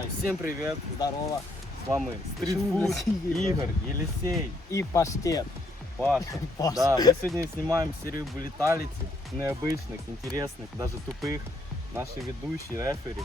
Давай. Всем привет, здорово. С вами Почему стритфуд, Игорь? Игорь, Елисей, И паштет. Паша. Паша. Да, мы сегодня снимаем серию булеталити, необычных, интересных, даже тупых. Наші ведучі, рефері.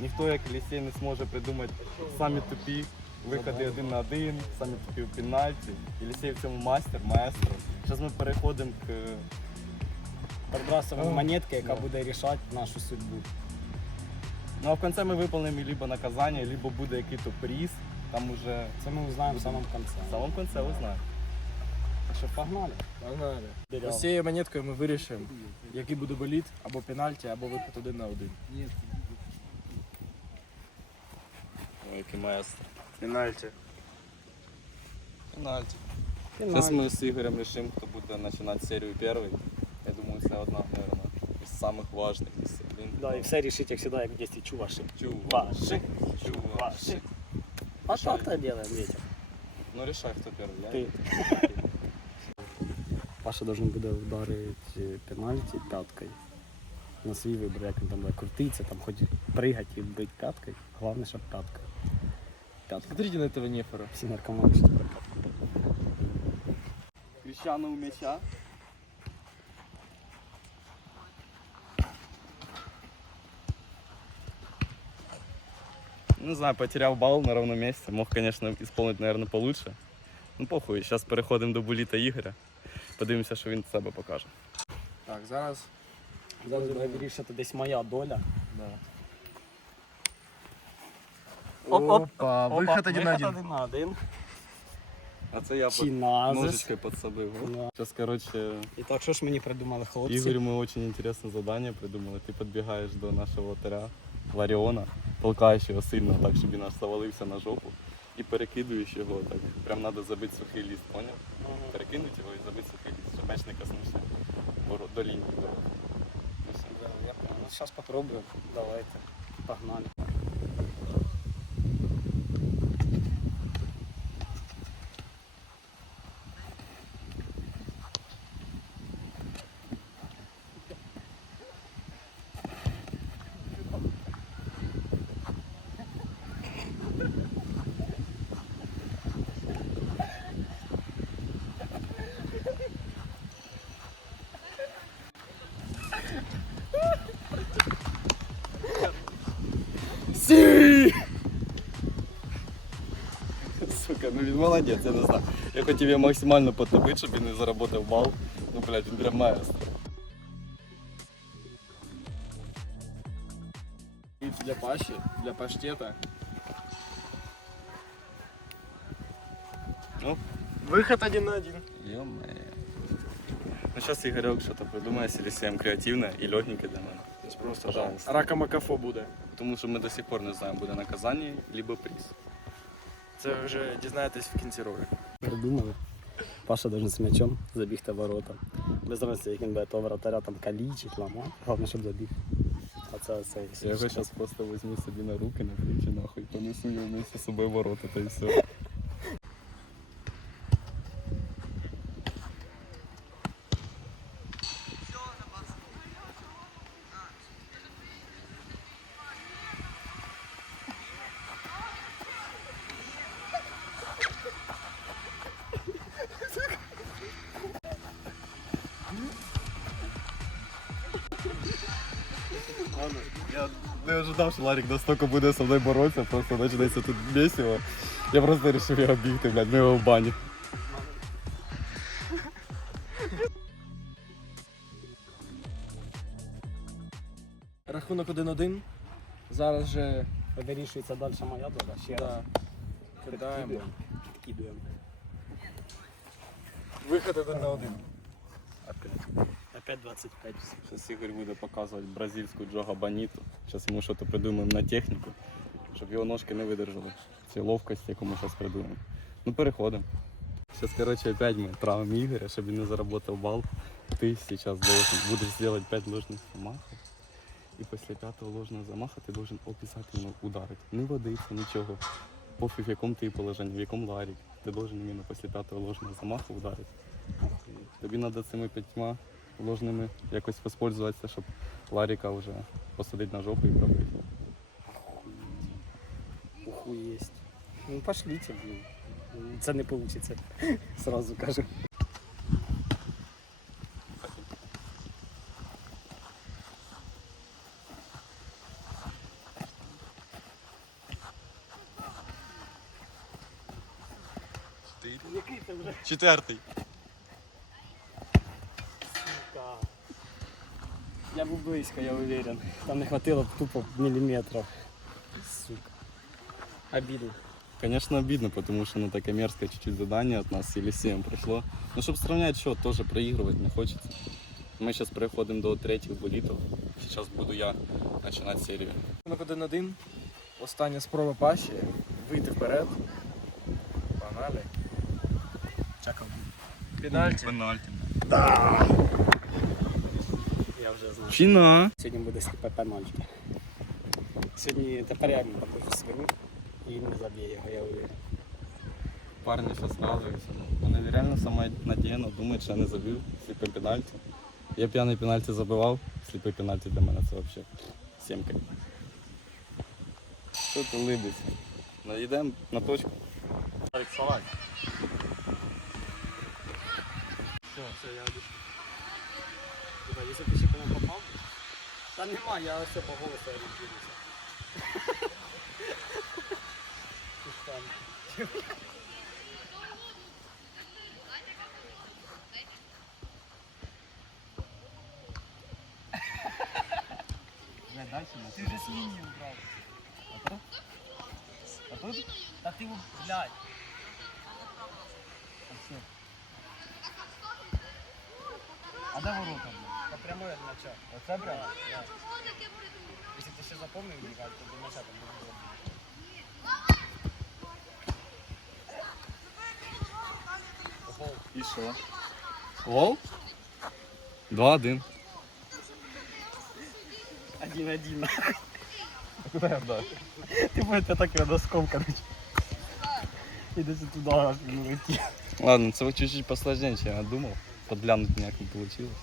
Ніхто, як Елисей, не зможе придумати самі тупі виходи один на один, самі тупі в пенальті. Елисей в цьому мастер, маестро. Зараз ми переходимо к Подбрасываем Ага. монетки, яка Да. буде рішати нашу судьбу. Ну а в кінці ми виконуємо либо наказання, либо буде якийсь приз. Там уже Це ми узнаємо в самому кінці. в самому кінці узнаємо. Так що погнали. Погнали. Ось цією монеткою ми вирішимо, який буде боліт, або пенальті, або виход один на один. Ой, який маестро. Пенальті. Пенальті. Зараз ми з Ігорем вирішимо, хто буде починати серію перший. Я думаю, це одна, мабуть, із самих важних дисциплін. Да, і все рішить, як завжди, як в дійстві чуваши. Чуваши. Чуваши. А так то делаем, Ветер. Ну рішай, хто перший. Я? Ти. Паша должен буде вдарити пенальті п'яткою. На свій вибір, як він там буде крутитися, там хоч пригати і бити п'яткою. Головне, щоб п'яткою. П'ятка. Смотрите на этого нефора. Всі наркомани що тепер. Кріщано у м'яча. Не знаю, потеряв бал на ровном месте. Мог, конечно, исполнить, наверное, получше. Ну похуй, зараз переходимо до буліта Ігоря. Подивимося, що він себе покаже. Так, зараз. Зараз буде вирішити десь моя доля. Да. Оп-оп. Опа, виход один на один. один на один. А це я Чи под... назис. ножичкою підсобив. Да. Зараз, коротше, І так, що ж мені придумали хлопці? Ігорю ми дуже інтересне завдання придумали. Ти підбігаєш до нашого вратаря Ларіона, толкаєш його сильно так, щоб він аж завалився на жопу. І перекидуєш його так. Прям треба забити сухий ліст, поняв? Перекинути його і забити сухий ліст, щоб меч не коснувся до лінії. Зараз Ну. Ну, попробуем. Давайте. Погнали. ну він молодець, я не знаю. Я хотів його максимально потопити, щоб він не заработав бал. Ну, блядь, він прям маестро. І для Паші, для паштета. Ну, Виход один на один. Ё-моё. Ну, сейчас Игорек что-то придумає з Елисеєм креативне і легеньке для мене. Ось просто Пожалуйста. рака макафо буде. Тому що ми до сих пор не знаємо, буде наказання, либо приз. Це вже дізнаєтесь в кінці ролику. Придумали. Паша должен з м'ячом забігти ворота. Без разниці, як він буде того вратаря там калічить, ламати. Головне, щоб забіг. А це цей. Я його зараз просто візьму собі на руки, на плечі, нахуй, понесу його вместе з собою ворота, та і все. Я не ожидав, що Ларік настільки буде зі мною боротися, просто почнеться тут весело. Я просто вирішив його бігти, блядь, ми його в бані. Рахунок 1-1. Зараз же Вирішується далі моя доля. Ще раз. да, кидаємо. Кидуємо. Виход один на один. Опять 25. Зараз Ігор буде показувати бразильську Джога Баніту. Зараз йому щось придумаємо на техніку, щоб його ножки не видержали. Ці ловкості, яку ми зараз придумаємо. Ну переходимо. Зараз, коротше, опять ми травимо Ігоря, щоб він не заработав бал. Ти зараз должен будеш зробити 5 ложних замахів. І після п'ятого ложного замаха ти должен обов'язково ударити. Не водиться, нічого. Пофіг, в якому ти положенні, в якому ларі. Ти должен іменно після п'ятого ложного замаху ударити. Тобі треба цими п'ятьма ложними якось воспользуватися, щоб Ларіка вже посадити на жопу і пробити. есть. Ну пошлите, блин. Це не получится. Сразу кажу. Четвертий. Я був близько, я уверен. Там не хватило тупо міліметрів. Сука. Обидно. Конечно, обидно, потому что ну, такое мерзкое чуть-чуть задание от нас с Елисеем прошло. Ну, чтобы сравнять счет, тоже проигрывать не хочется. Мы сейчас переходим до третьих болитов. Сейчас буду я начинать серию. Рахунок 1-1. Остання спроба Паші. Вийти вперед. Погнали. Чакав. Пенальті. Пенальти. Я вже знаю. Фина. Сьогодні буде сліпе пенальті. Сьогодні тепер я попрошу свину і не заб'є його, я уверен. Парни сейчас радуются. Вони реально саме надіяно думають, що я не забив сліпе пенальті. Я п'яний пенальті забивав, сліпе пенальті для мене це взагалі сімка. Що ти либиться? Ну, на точку. Все, все, я обіцяю. Куда, якщо ти ще по попав? Та нема, я все по голосу орієнтуюся. Ж там. Ти вже свинью убрав. А тут? Та ти, блядь. А де ворота, блядь? Та прямо як наче. Оце прямо? Да. Якщо ти ще запомнив, мені кажуть, то до нача там буде забити. Гол. І що? Гол? 2-1. Один-один. Куди я вдав? Ти будеш так доском, короче. І десь туди аж не летів. Ладно, це чуть-чуть посложнее, чем я думал. Подглянуть ніяк не получилось.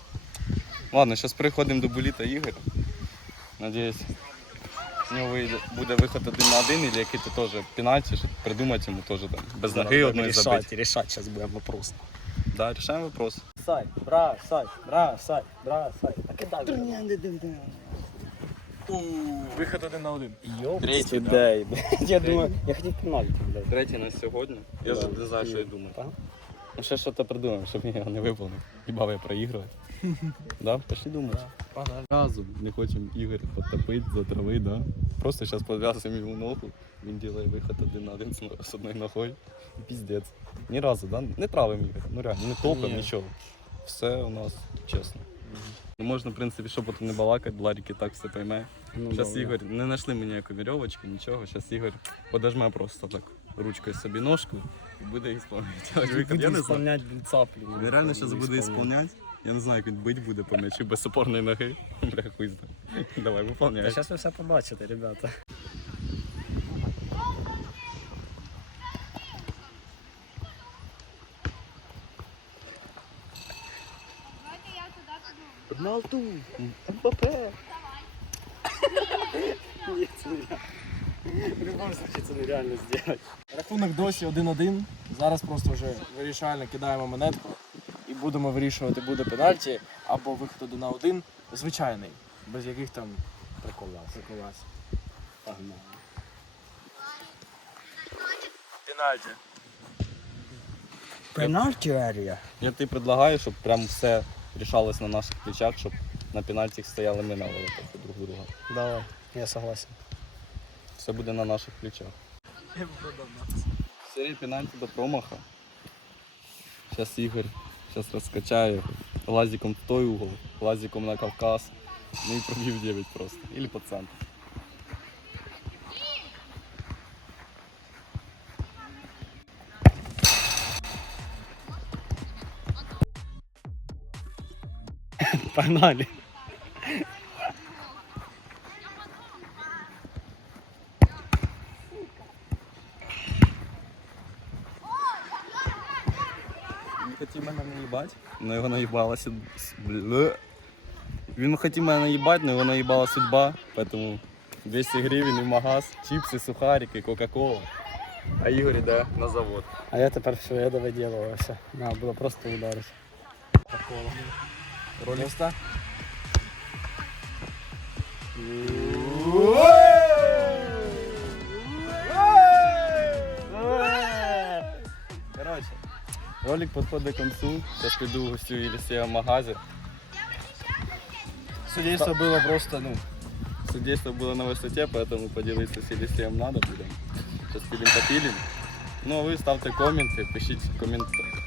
Ладно, сейчас переходимо до буліта Ігоря. Надіюсь, з нього буде виход один на один, або який-то теж пенальті, щоб придумати йому теж там без ноги одної забити. Рішать, рішать зараз буде вопрос. Да, решаем вопрос. Сай, бросай, бросай, бросай. А кидай. Виход один на один. Третій, да. Я думаю, я хотів пенальті, блядь. Третій на сьогодні. Я вже не знаю, що я думаю. Так? Ну ще щось придумаємо, щоб я його не виповнив. Хіба я проігрувати. Да? Пошли думати. Погнали. Разу не хочемо Ігоря підтопити, затравити, да? Просто зараз підв'язуємо йому ногу, він робить виход один на один з- одною ногою. І піздець. Ні разу, да? Не травимо Ігоря. Ну реально, не топимо, Ні. нічого. Все у нас чесно. Ну, можна, в принципі, щоб потім не балакати, Бларік і так все пойме. Ну, Зараз добре. Ігор не знайшли ми ніякої вірьовочки, нічого. Зараз Ігор подожме просто так ручкою собі ножку і буде ісполняти. Я не знаю. Він реально зараз буде ісполняти. Я не знаю, як він бить буде по м'ячу без опорної ноги. Бля, хуй знає. Давай, Та виповняй. зараз ви все побачите, ребята. Роналду, МПП. Ні, це нереально. В будь-якому це нереально зробити. Рахунок досі 1-1. Зараз просто вже вирішально кидаємо монетку будемо вирішувати, буде пенальті або виход один на один. Звичайний. Без яких там Приколас. приколась. Погнали. Пенальті. Пенальті арія. Я тобі предлагаю, щоб прям все рішалось на наших плечах, щоб на пенальтах стояли ми на воротах друг друга. Давай, я согласен. Все буде на наших плечах. Серія пенальті до промаха. Зараз Ігор зараз розкачає лазиком в той угол, лазиком на Кавказ. Ну і пробив 9 просто. Или по центру. Погнали. хотів мене наїбати, але його наїбала сюд... Бля. Він хотів мене наїбати, але його наїбала судьба, тому 200 гривень і в магаз, чіпси, сухарики, кока-кола. А Ігор іде на завод. А я тепер все, я довиділувався. Надо було просто ударити. Такого. Ось ролик підходить до концу. Зараз піду гостю Єлісія в магазі. Судейство було просто, ну, Судейство было на высоте, поэтому поделиться с Елисеем надо будем. Сейчас пилим попилим. Ну а вы ставьте комменты, пишите комментарии.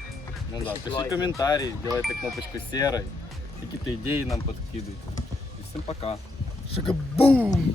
Ну да, пишите комментарии, делайте кнопочку серой, какие-то идеи нам подкидывайте. И всем пока. шагабум!